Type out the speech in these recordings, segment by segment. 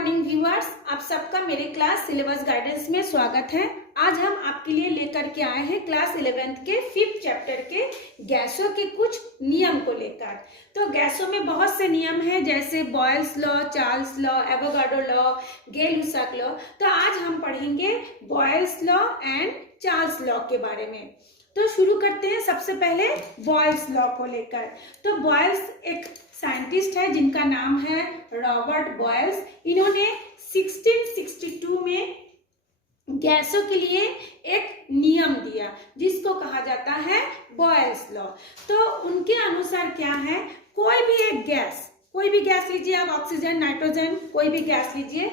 Morning viewers, आप सबका मेरे क्लास सिलेबस गाइडेंस में स्वागत है। आज हम आपके लिए लेकर के आए हैं क्लास 11th के 5th चैप्टर के गैसों के कुछ नियम को लेकर। तो गैसों में बहुत से नियम हैं, जैसे Boyle's law, Charles law, Avogadro law, Gay Lussac law. तो आज हम पढ़ेंगे Boyle's law and Charles law के बारे में। तो शुरू करते हैं सबसे पहले बॉयल्स लॉ को लेकर। तो बॉयल्स एक साइंटिस्ट है जिनका नाम है रॉबर्ट बॉयल्स। इन्होंने 1662 में गैसों के लिए एक नियम दिया जिसको कहा जाता है बॉयल्स लॉ। तो उनके अनुसार क्या है, कोई भी गैस लीजिए आप, ऑक्सीजन, नाइट्रोजन, कोई भी गैस लीजिए,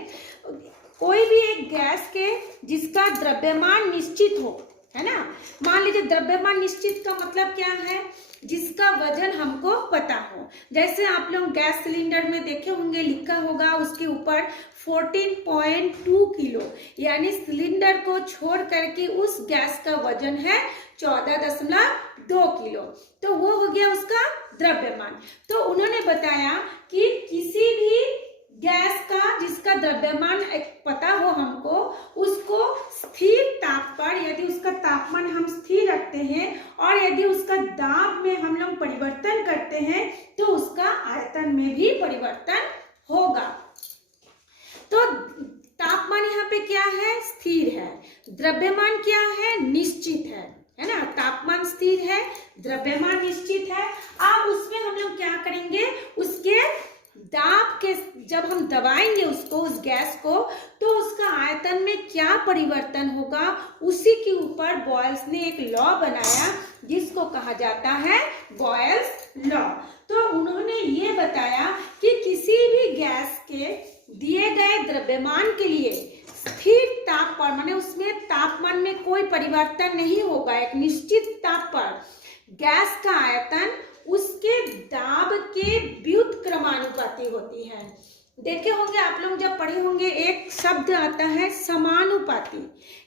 कोई भी एक गैस के जिसका द्रव्यमान निश्चित हो, है ना। मान लीजिए द्रव्यमान निश्चित का मतलब क्या है, जिसका वजन हमको पता हो। जैसे आप लोग गैस सिलेंडर में देखे होंगे, लिखा होगा उसके ऊपर 14.2 किलो, यानी सिलेंडर को छोड़ करके उस गैस का वजन है 14.2 किलो। तो वो हो गया उसका द्रव्यमान। तो उन्होंने बताया कि किसी भी गैस का जिसका द्रव्यमान पता हो हमको, उसको स्थिर ताप पर, यदि उसका तापमान हम स्थिर रखते हैं और यदि उसका दाब में हम लोग परिवर्तन करते हैं तो उसका आयतन में भी परिवर्तन होगा। तो तापमान यहाँ पे क्या है, स्थिर है। द्रव्यमान क्या है, निश्चित है ना। तापमान स्थिर है, द्रव्यमान निश्चित है। अब उसमें हम लोग क्या करेंगे, उसके दाब के जब हम दबाएंगे उसको, उस गैस को, तो उसका आयतन में क्या परिवर्तन होगा, उसी के ऊपर बॉयल्स ने एक लॉ बनाया जिसको कहा जाता है बॉयल्स लॉ। तो उन्होंने ये बताया कि किसी भी गैस के दिए गए द्रव्यमान के लिए स्थिर ताप पर, माने उसमें तापमान में कोई परिवर्तन नहीं होगा, एक निश्चित ताप पर गैस का आयतन उसके दाब के व्युत्क्रमानुपाती होती है। देखे होंगे आप लोग, जब पढ़े होंगे, एक शब्द आता है समानुपाती,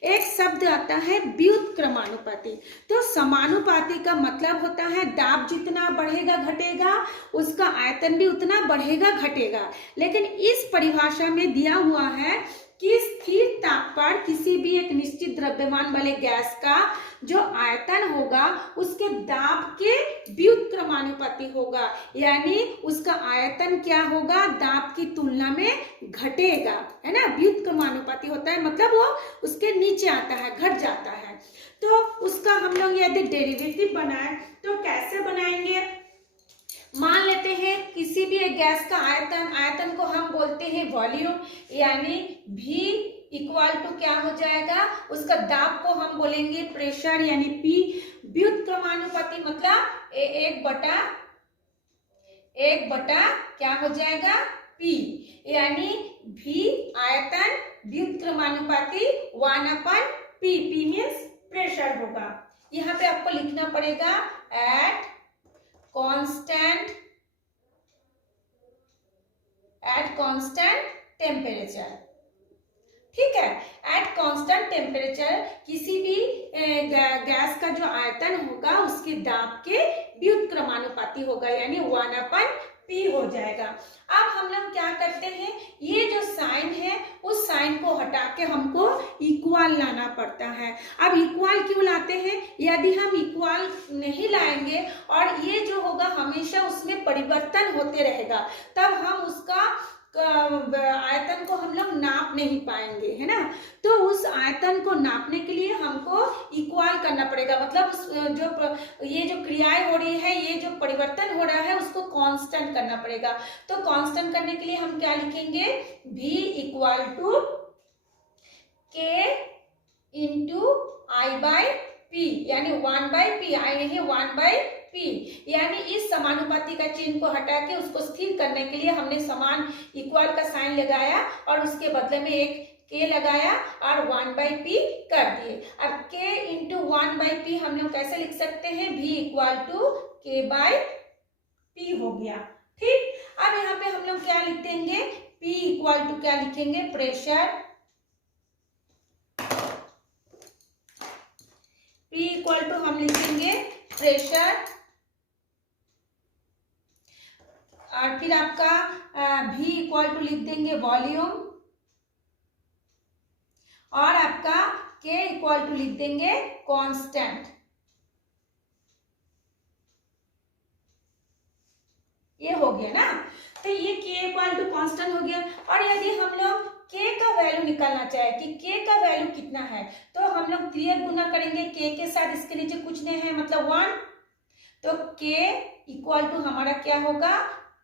एक शब्द आता है व्युत्क्रमानुपाती। तो समानुपाती का मतलब होता है दाब जितना बढ़ेगा घटेगा, उसका आयतन भी उतना बढ़ेगा घटेगा। लेकिन इस परिभाषा में दिया हुआ है कि स्थिर ताप पर किसी भी एक निश्चित द्रव्यमान वाले गैस का जो आयतन होगा उसके दाब के व्युत्क्रमानुपाती होगा, यानी उसका आयतन क्या होगा, दाब की तुलना में घटेगा, है ना। व्युत्क्रमानुपाती होता है मतलब वो उसके नीचे आता है, घट जाता है। तो उसका हम लोग यदि डेरिवेटिव बनाए तो कैसे बनाएंगे, मान लेते हैं किसी भी एक गैस का आयतन को हम बोलते हैं वॉल्यूम, यानी V इक्वल टू क्या हो जाएगा, उसका दाब को हम बोलेंगे प्रेशर, यानी P। व्युत्क्रमानुपाती मतलब एक बटा क्या हो जाएगा, P, यानी V आयतन व्युत्क्रमानुपाती 1/P। P मीन्स प्रेशर होगा। यहाँ पे आपको लिखना पड़ेगा एट कांस्टेंट टेम्परेचर, ठीक है। एट कांस्टेंट टेम्परेचर किसी भी गैस का जो आयतन होगा उसके दाब के व्युत्क्रमानुपाती होगा, यानी 1/P हो जाएगा। अब हम लोग क्या करते हैं, ये जो साइन है उस साइन को हटा के हमको इक्वल लाना पड़ता है। अब इक्वल क्यों लाते हैं, यदि हम इक्वल नहीं लाएंगे और ये जो होगा हमेशा उसमें परिवर्तन होते रहेगा, तब हम उसका आयतन को हम लोग नाप नहीं पाएंगे, है ना। तो उस आयतन को नापने के लिए हमको इक्वल करना पड़ेगा, मतलब उस ये जो क्रियाएं हो रही है, ये जो परिवर्तन हो रहा है उसको कांस्टेंट करना पड़ेगा। तो कांस्टेंट करने के लिए हम क्या लिखेंगे, V equal to K into I/P, यानी 1/P, I नहीं 1/P, यानी इस समानुपाती का चिन्ह को हटा के उसको स्थिर करने के लिए हमने समान इक्वल का साइन लगाया और उसके बदले में एक K लगाया और 1/P कर दिए। अब K इंटू 1/P हम लोग कैसे लिख सकते हैं, V इक्वल टू K/P हो गया, ठीक। अब यहाँ पे हम लोग क्या लिख देंगे, P इक्वल टू क्या लिखेंगे, प्रेशर। P इक्वल टू हम लिखेंगे प्रेशर। और फिर आपका V इक्वल टू लिख देंगे वॉल्यूम, और आपका K इक्वल टू लिख देंगे कांस्टेंट। ये हो गया ना, तो ये K इक्वल टू कांस्टेंट हो गया। और यदि हम लोग K का वैल्यू निकालना चाहे कि K का वैल्यू कितना है, तो हम लोग 3 गुना करेंगे K के साथ, इसके नीचे कुछ नहीं है मतलब 1, तो K इक्वल टू हमारा क्या होगा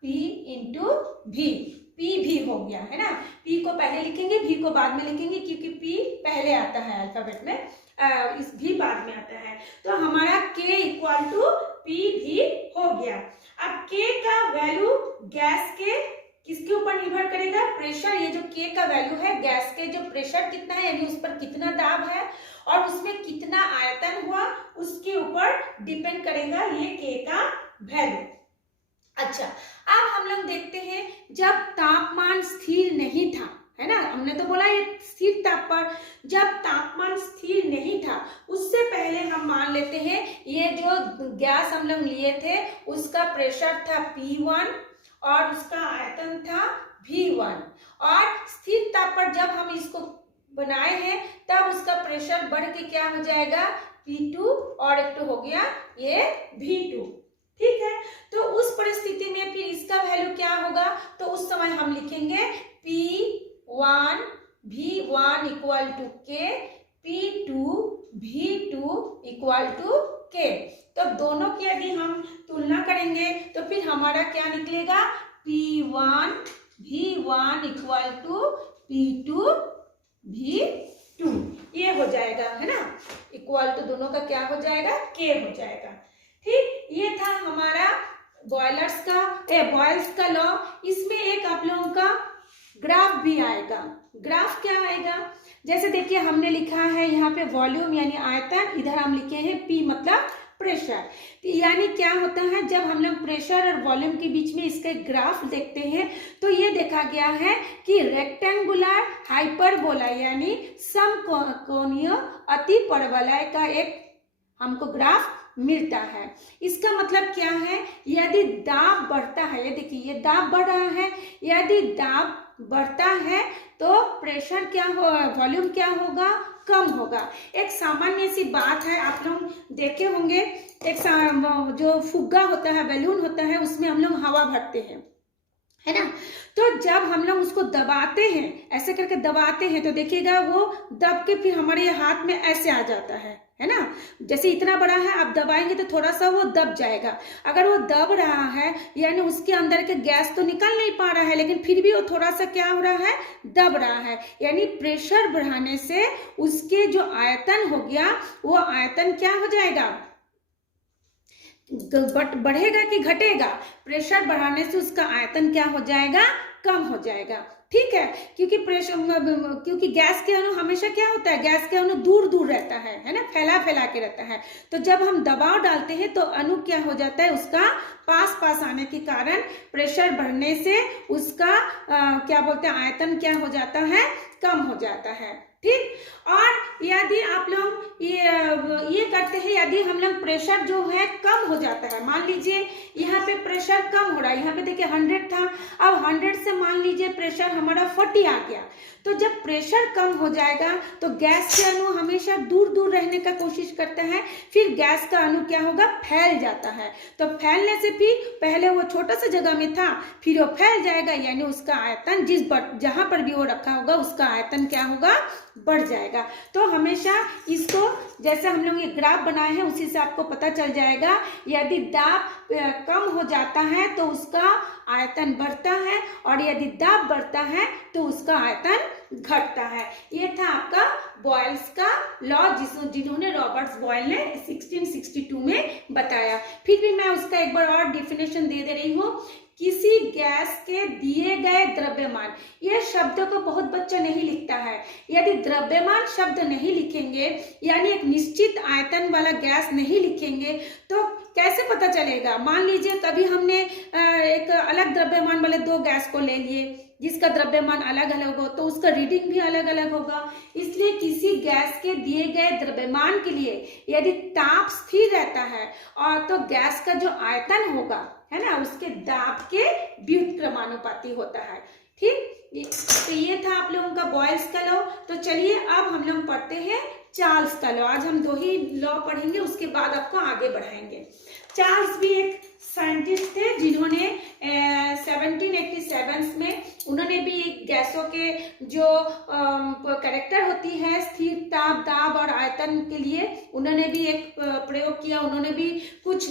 P इंटू V, P भी हो गया है ना। P को पहले लिखेंगे, V को बाद में लिखेंगे, क्योंकि P पहले आता है अल्फाबेट में, इस V बाद में आता है। तो हमारा K इक्वल टू P भी हो गया। अब K का वैल्यू गैस के किसके ऊपर निर्भर करेगा, प्रेशर। ये जो K का वैल्यू है गैस के जो प्रेशर कितना है, यानी उस पर कितना दाब है और उसमें कितना आयतन हुआ, उसके ऊपर डिपेंड करेगा ये K का वैल्यू। अच्छा, अब हम लोग देखते हैं जब तापमान स्थिर नहीं था, है ना, हमने तो बोला ये स्थिर ताप पर, जब तापमान स्थिर नहीं था उससे पहले हम मान लेते हैं ये जो गैस हम लोग लिए थे उसका प्रेशर था P1 और उसका आयतन था V1, और स्थिर ताप पर जब हम इसको बनाए हैं तब उसका प्रेशर बढ़ के क्या हो जाएगा P2 और एक तो हो गया ये V2। ठीक है, तो उस परिस्थिति में फिर इसका वैल्यू क्या होगा, तो उस समय हम लिखेंगे P1 V1 equal to K, P2 V2 equal to K। तो दोनों की यदि हम तुलना करेंगे तो फिर हमारा क्या निकलेगा, P1 V1 equal to P2 V2, ये हो जाएगा, है ना, इक्वल टू दोनों का क्या हो जाएगा, K हो जाएगा। ठीक, ये था हमारा बॉयल्स का लॉ। इसमें एक आप लोगों का ग्राफ भी आएगा। ग्राफ क्या आएगा, जैसे देखिए हमने लिखा है यहाँ पे वॉल्यूम यानी आयतन, इधर हम लिखे हैं P मतलब प्रेशर। यानी क्या होता है, जब हम लोग प्रेशर और वॉल्यूम के बीच में इसके ग्राफ देखते हैं तो ये देखा गया है कि रेक्टेंगुलर हाइपरबोला यानी समकोणीय अति परवलय का एक हमको ग्राफ मिलता है। इसका मतलब क्या है, यदि दाब बढ़ता है, ये देखिए ये दाब बढ़ रहा है, यदि दाब बढ़ता है तो प्रेशर क्या हो, वॉल्यूम क्या होगा, कम होगा। एक सामान्य सी बात है, आप लोग देखे होंगे, एक जो फुग्गा होता है, बैलून होता है, उसमें हम लोग हवा भरते हैं, है ना। तो जब हम लोग उसको दबाते हैं, ऐसे करके दबाते हैं, तो देखिएगा वो दब के फिर हमारे हाथ में ऐसे आ जाता है ना। जैसे इतना बड़ा है, आप दबाएंगे तो थोड़ा सा वो दब जाएगा। अगर वो दब रहा है यानी उसके अंदर के गैस तो निकल नहीं पा रहा है, लेकिन फिर भी वो थोड़ा सा क्या हो रहा है, दब रहा है। यानी प्रेशर बढ़ाने से उसके जो आयतन हो गया वो आयतन क्या हो जाएगा, बढ़ेगा कि घटेगा, प्रेशर बढ़ाने से उसका आयतन क्या हो जाएगा, कम हो जाएगा। ठीक है, क्योंकि क्योंकि गैस के अणु हमेशा क्या होता है, गैस के अणु दूर दूर रहता है ना, फैला फैला के रहता है। तो जब हम दबाव डालते हैं तो अणु क्या हो जाता है, उसका पास पास आने के कारण प्रेशर बढ़ने से उसका क्या बोलते हैं, आयतन क्या हो जाता है, कम हो जाता है। ठीक, और यदि आप लोग ये करते हैं, यदि हम लोग प्रेशर जो है कम हो जाता है, मान लीजिए यहाँ पे प्रेशर कम हो रहा है, यहाँ पे देखिए 100 था, अब 100 से मान लीजिए प्रेशर हमारा 40 आ गया। तो जब प्रेशर कम हो जाएगा तो गैस के अणु हमेशा दूर दूर रहने का कोशिश करता है, फिर गैस का अणु क्या होगा, फैल जाता है। तो फैलने से फिर पहले वो छोटा सा जगह में था, फिर वो फैल जाएगा, यानी उसका आयतन जहां पर भी वो रखा होगा उसका आयतन क्या होगा, बढ़ जाएगा। तो हमेशा इसको जैसे हम लोग ये ग्राफ बनाए हैं उसी से आपको पता चल जाएगा, यदि दाब कम हो जाता है तो उसका आयतन बढ़ता है, और यदि दाब बढ़ता है तो उसका आयतन घटता है। ये था आपका बॉयल्स का लॉ, जिन्होंने रॉबर्ट्स बॉयल ने 1662 में बताया। फिर भी मैं उसका एक बार और डिफिनेशन दे रही हूँ। किसी गैस के दिए गए द्रव्यमान, यह शब्द को बहुत बच्चा नहीं लिखता है। यदि द्रव्यमान शब्द नहीं लिखेंगे, यानी एक निश्चित आयतन वाला गैस नहीं लिखेंगे, तो कैसे पता चलेगा। मान लीजिए कभी हमने एक अलग द्रव्यमान वाले 2 गैस को ले लिए, जिसका द्रव्यमान अलग अलग हो, तो उसका रीडिंग भी अलग अलग होगा। इसलिए किसी गैस के दिए गए द्रव्यमान के लिए यदि ताप स्थिर रहता है और तो गैस का जो आयतन होगा है ना, उसके दाब के व्युत्क्रमानुपाती होता है। ठीक, तो ये था आप लोगों का बॉयल्स का लॉ। तो चलिए अब हम लोग पढ़ते हैं चार्ल्स का लॉ। आज हम 2 ही लॉ पढ़ेंगे, उसके बाद आपको आगे बढ़ाएंगे। चार्ल्स भी एक साइंटिस्ट थे जिन्होंने 1787 में उन्होंने भी एक गैसों के जो कैरेक्टर होती है स्थिर ताप, दाब और आयतन के लिए उन्होंने भी एक प्रयोग किया। उन्होंने भी कुछ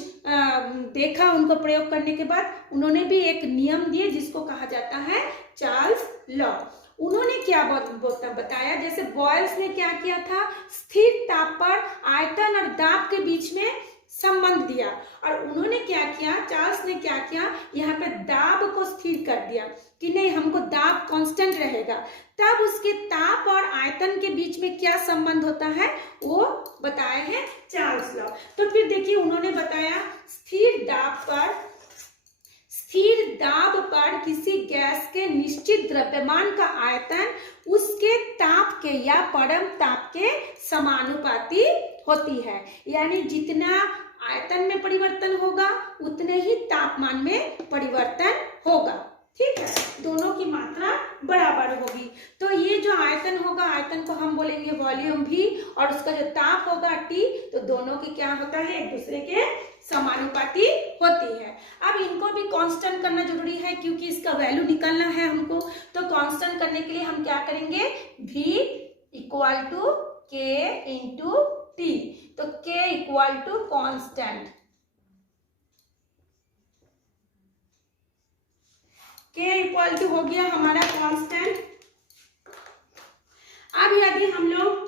देखा, उनको प्रयोग करने के बाद उन्होंने भी एक नियम दिए जिसको कहा जाता है चार्ल्स लॉ। उन्होंने क्या बताया, जैसे बॉयल्स ने क्या किया था, स्थिर ताप पर आयतन और दाब के बीच में संबंध दिया, और उन्होंने क्या किया, चार्ल्स ने क्या किया, यहाँ पे दाब को स्थिर कर दिया कि नहीं, हमको दाब कांस्टेंट रहेगा। तब उसके ताप और आयतन के बीच में क्या संबंध होता है वो बताए हैं चार्ल्स लॉ। तो फिर देखिए उन्होंने बताया स्थिर दाब पर किसी गैस के निश्चित द्रव्यमान का आयतन उसके ताप के या परम ताप के समानुपाती होती है। यानी जितना आयतन में परिवर्तन होगा उतने ही तापमान में परिवर्तन होगा। ठीक है, दोनों की मात्रा बराबर होगी। तो ये जो आयतन होगा, आयतन को हम बोलेंगे वॉल्यूम भी, और उसका जो ताप होगा T, तो दोनों की क्या होता है, एक दूसरे के समानुपाती होती है। अब इनको भी कांस्टेंट करना जरूरी है क्योंकि इसका वैल्यू निकालना है हमको। तो कांस्टेंट करने के लिए हम क्या करेंगे, V equal to K into T। तो K equal to constant, K equal to हो गया हमारा कांस्टेंट। अब यदि हम लोग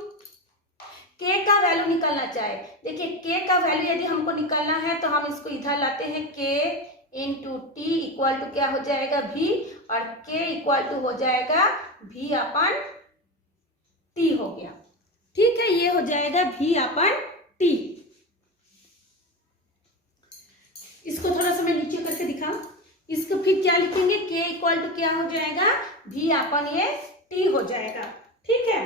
K का वैल्यू निकालना चाहे, देखिए K का वैल्यू यदि हमको निकालना है तो हम इसको इधर लाते हैं, K into T equal to क्या हो जाएगा, V, और K इक्वल टू हो जाएगा V अपन T हो गया। ठीक है, ये हो जाएगा V अपन T। इसको थोड़ा सा मैं नीचे करके दिखाऊं, इसको फिर क्या लिखेंगे, K इक्वल टू क्या हो जाएगा, V अपन ये T हो जाएगा। ठीक है,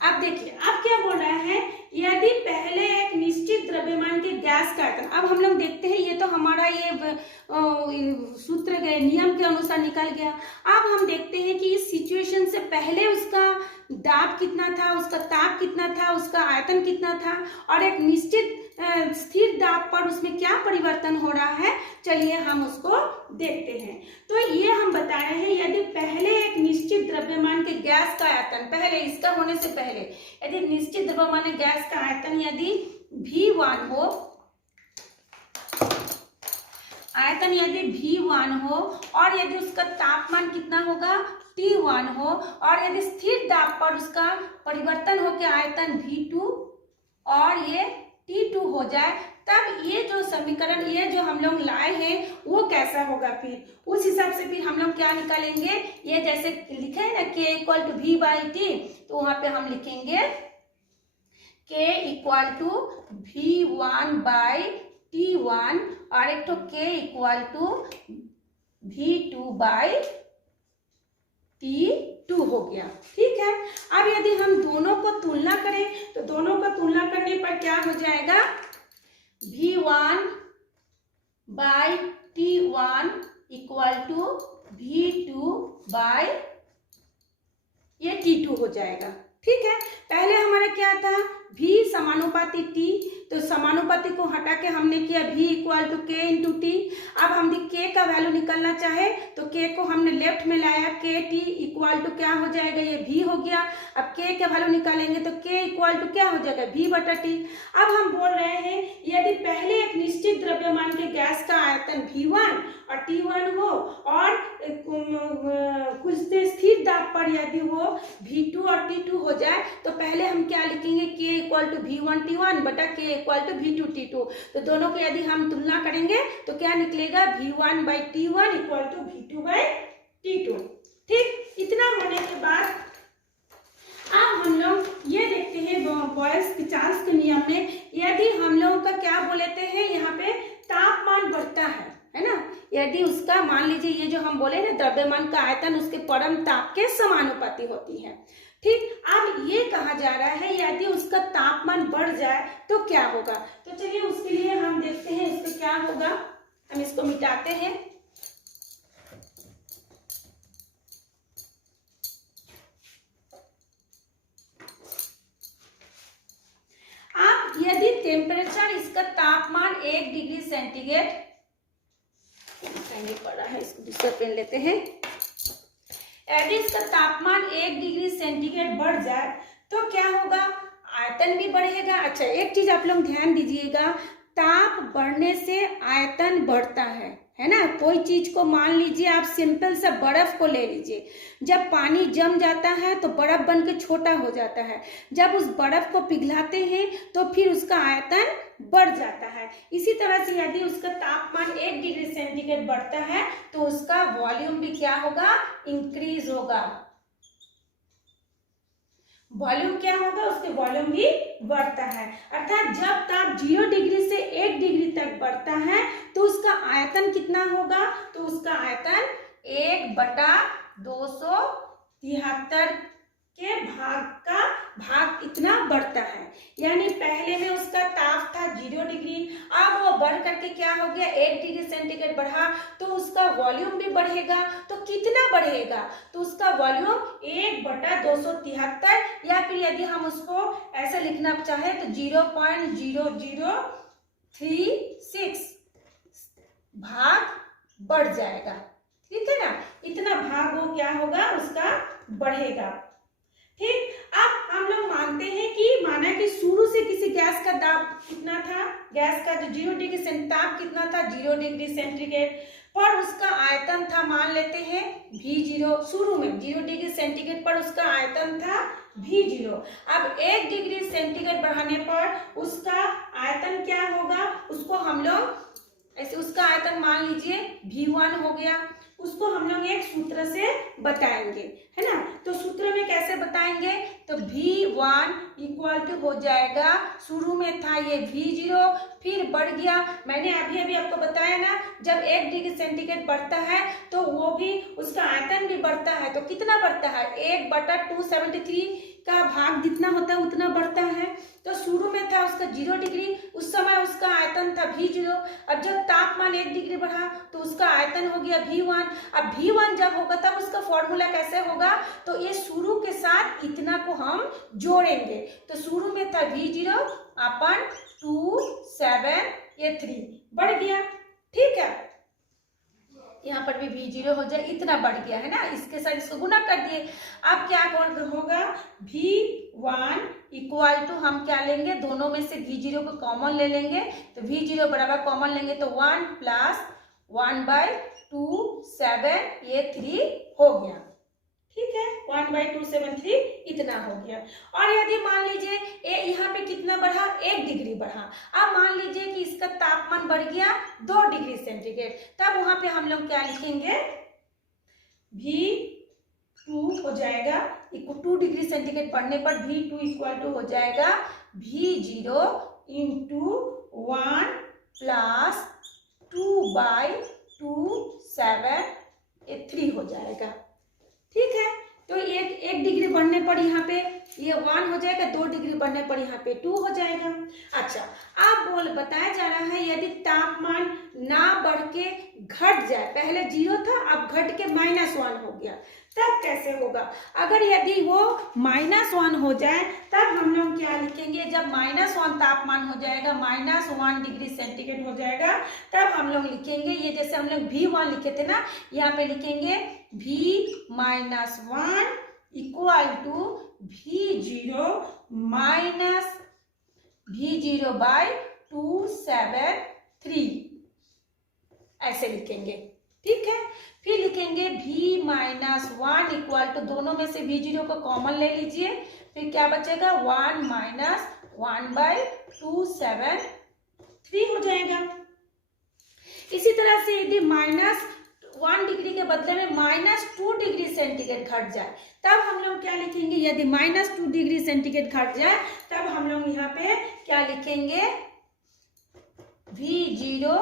अब देखिए अब क्या बोल रहा है, यदि पहले एक निश्चित द्रव्यमान के गैस का आयतन, अब हम लोग देखते हैं ये तो हमारा ये सूत्र के नियम के अनुसार निकल गया। अब हम देखते हैं कि इस सिचुएशन से पहले उसका दाब कितना था, उसका ताप कितना था, उसका आयतन कितना था, और एक निश्चित स्थिर दाब पर उसमें क्या परिवर्तन हो रहा है, चलिए हम उसको देखते हैं। तो ये हम बता रहे हैं, यदि पहले एक निश्चित द्रव्यमान के गैस का आयतन, पहले इसका होने से पहले यदि निश्चित द्रव्यमान गैस का आयतन यदि V1 हो, आयतन यदि V1 हो, और यदि उसका तापमान कितना होगा, T1 हो, और यदि स्थिर दाब पर उसका परिवर्तन हो के आयतन V2 और ये T2 हो जाए, तब ये जो समीकरण, ये जो हम लोग लाए हैं वो कैसा होगा, फिर उस हिसाब से फिर हम लोग क्या निकालेंगे, ये जैसे लिखे है ना K equal to V by T, तो वहां पे हम लिखेंगे K equal to V1 by T1, और एक तो K equal to V2 by T2 हो गया। ठीक है, अब यदि हम दोनों को तुलना करें तो दोनों को तुलना करने पर क्या हो जाएगा, V1 by T1 equal to V2 by ये T2 हो जाएगा। ठीक है, पहले हमारा क्या था, V समानुपाती T, तो समानुपाती को हटा के हमने किया V equal to K into T। अब हम K का वैल्यू निकालना चाहे तो K को हमने लेफ्ट में लाया, K T इक्वल टू क्या हो जाएगा, ये V हो गया। अब K का वैल्यू निकालेंगे तो K इक्वल टू क्या हो जाएगा, V बटा T। अब हम बोल रहे हैं यदि पहले एक निश्चित द्रव्यमान के गैस का आयतन V1 और T1 हो, और कुछ स्थिर दाब पर यदि वो V2 और T2 हो जाए, तो पहले हम क्या लिखेंगे, K equal to V1 T1 बटा K equal to V2 T2। तो दोनों की यदि हम तुलना करेंगे तो क्या निकलेगा, V1 by T1 equal to V2 by T2। ठीक, इतना होने के बाद अब हम लोग ये देखते हैं बॉयल्स के चार्ल्स के नियम में, यदि हम लोगों का क्या बोलते हैं, यहाँ पे तापमान बढ़ता है ना, यदि उसका मान लीजिए ये जो हम बोले ना द्रव्यमान का आयतन उसके परम ताप के समानुपाती होती है। ठीक, अब ये कहा जा रहा है यदि उसका तापमान बढ़ जाए तो क्या होगा। तो चलिए उसके लिए हम देखते हैं इसका क्या होगा। हम इसको मिटाते हैं। अब यदि टेम्परेचर इसका तापमान 1 डिग्री सेंटीग्रेड पड़ा है, इसको दूसरा पेन लेते हैं। यदि इसका तापमान 1 डिग्री सेंटीग्रेड बढ़ जाए तो क्या होगा, आयतन भी बढ़ेगा। अच्छा, एक चीज आप लोग ध्यान दीजिएगा, ताप बढ़ने से आयतन बढ़ता है ना। कोई चीज को मान लीजिए आप सिंपल सा बर्फ को ले लीजिए, जब पानी जम जाता है तो बर्फ बन के छोटा हो जाता है। जब उस बर्फ को पिघलाते हैं तो फिर उसका आयतन बढ़ जाता है। इसी तरह से यदि उसका तापमान 1 डिग्री सेंटीग्रेड बढ़ता है तो उसका वॉल्यूम भी क्या होगा, इंक्रीज होगा। वॉल्यूम क्या होगा, उसके वॉल्यूम भी बढ़ता है। अर्थात जब ताप 0 डिग्री से 1 डिग्री तक बढ़ता है तो उसका आयतन कितना होगा, तो उसका आयतन 1/273 के भाग इतना बढ़ता है। यानी पहले में उसका ताप था 0 डिग्री, अब वो बढ़ करके क्या हो गया, 1 डिग्री सेंटीग्रेड बढ़ा, तो उसका वॉल्यूम भी बढ़ेगा। तो कितना बढ़ेगा, तो उसका वॉल्यूम 1/273, या फिर यदि हम उसको ऐसे लिखना चाहे तो 0.0036 भाग बढ़ जाएगा। ठीक है ना, इतना भाग वो क्या होगा, उसका बढ़ेगा। ठीक, अब हम लोग मानते हैं कि माना कि शुरू से किसी गैस का दाब कितना था, गैस का जो 0 डिग्री ताप कितना था, 0 डिग्री सेंटीग्रेड, पर उसका आयतन था, मान लेते हैं V0। शुरू में 0 डिग्री सेंटीग्रेड पर उसका आयतन था V0। अब 1 डिग्री सेंटीग्रेड बढ़ाने पर उसका आयतन क्या होगा, उसको हम लोग ऐसे, उसका आयतन मान लीजिए V1 हो गया। उसको हम लोग एक सूत्र से बताएंगे, है ना। तो सूत्र में कैसे बताएंगे, तो V1 इक्वल टू हो जाएगा, शुरू में था ये V0, फिर बढ़ गया। मैंने अभी अभी आपको बताया ना, जब 1 डिग्री सेंटीग्रेड बढ़ता है तो वो भी उसका आयतन भी बढ़ता है। तो कितना बढ़ता है, 1/273 का भाग जितना होता है उतना बढ़ता है। तो शुरू में था उसका 0 डिग्री, उस समय उसका आयतन था V0। अब जब तापमान 1 डिग्री बढ़ा तो उसका आयतन हो गया V1। अब V1 जब होगा तब उसका फॉर्मूला कैसे होगा, तो ये शुरू के साथ इतना को हम जोड़ेंगे। तो शुरू में था V0/2 ये 3 बढ़ गया। ठीक है, यहाँ पर भी V0 हो जाए, इतना बढ़ गया है ना, इसके साथ इसको गुना कर दिए। अब क्या होगा, V1 इक्वल टू हम क्या लेंगे, दोनों में से V0 को कॉमन ले लेंगे। तो V0 बराबर कॉमन लेंगे तो 1 + 1/273 ये 3 हो गया। ठीक है, 1/273 इतना हो गया। और यदि मान लीजिए यहाँ पे कितना बढ़ा, 1 डिग्री बढ़ा। अब मान लीजिए कि इसका तापमान बढ़ गया 2 डिग्री सेंटीग्रेड, तब वहां पे हम लोग क्या लिखेंगे, V2 हो जाएगा, 2 डिग्री सेंटीग्रेड बढ़ने पर V2 इक्वल टू हो जाएगा V0 × 1 + 2/273 हो जाएगा। ठीक है, तो 1 डिग्री बढ़ने पर यहाँ पे ये 1 हो जाएगा, 2 डिग्री बढ़ने पर यहाँ पे 2 हो जाएगा। अच्छा, अब बताया जा रहा है यदि तापमान ना बढ़ के घट जाए, पहले 0 था अब घट के -1 हो गया, तब कैसे होगा। अगर यदि वो -1 हो जाए तब हम लोग क्या लिखेंगे, जब -1 तापमान हो जाएगा, -1 डिग्री सेंटीग्रेड हो जाएगा, तब हम लोग लिखेंगे, ये जैसे हम लोग V1 लिखे थे ना, यहाँ पे लिखेंगे V-1 इक्वल टू V0/273 ऐसे लिखेंगे। ठीक है, फिर लिखेंगे V-1 इक्वल टू, दोनों में से V0 को कॉमन ले लीजिए, फिर क्या बचेगा, 1 - 1/273 हो जाएगा। इसी तरह से यदि -1 डिग्री के बदले में -2 डिग्री सेंटीग्रेड घट जाए, तब हम लोग क्या लिखेंगे, यदि -2 डिग्री सेंटीग्रेड घट जाए तब हम लोग यहाँ पे क्या लिखेंगे, V0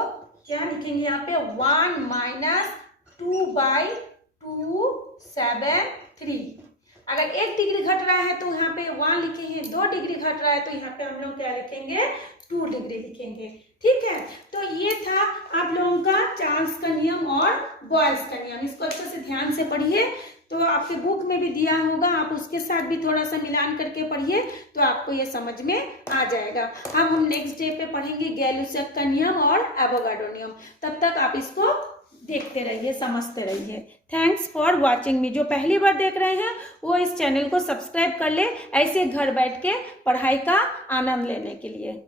क्या लिखेंगे यहाँ पे, 1 - 2/273। अगर 1 डिग्री घट रहा है तो यहाँ पे 1 लिखे हैं, 2 डिग्री घट रहा है तो यहाँ पे हम लोग क्या लिखेंगे, 2 डिग्री लिखेंगे। ठीक है, तो ये था आप लोगों का चार्ल्स का नियम और बॉयल्स का नियम। इसको अच्छे से ध्यान से पढ़िए, तो आपके बुक में भी दिया होगा, आप उसके साथ भी थोड़ा सा मिलान करके पढ़िए तो आपको ये समझ में आ जाएगा। अब हम नेक्स्ट डे पे पढ़ेंगे गैलुसैक का नियम और एवोगाड्रो नियम। तब तक आप इसको देखते रहिए, समझते रहिए। थैंक्स फॉर वॉचिंग मी। जो पहली बार देख रहे हैं वो इस चैनल को सब्सक्राइब कर ले, ऐसे घर बैठ के पढ़ाई का आनंद लेने के लिए।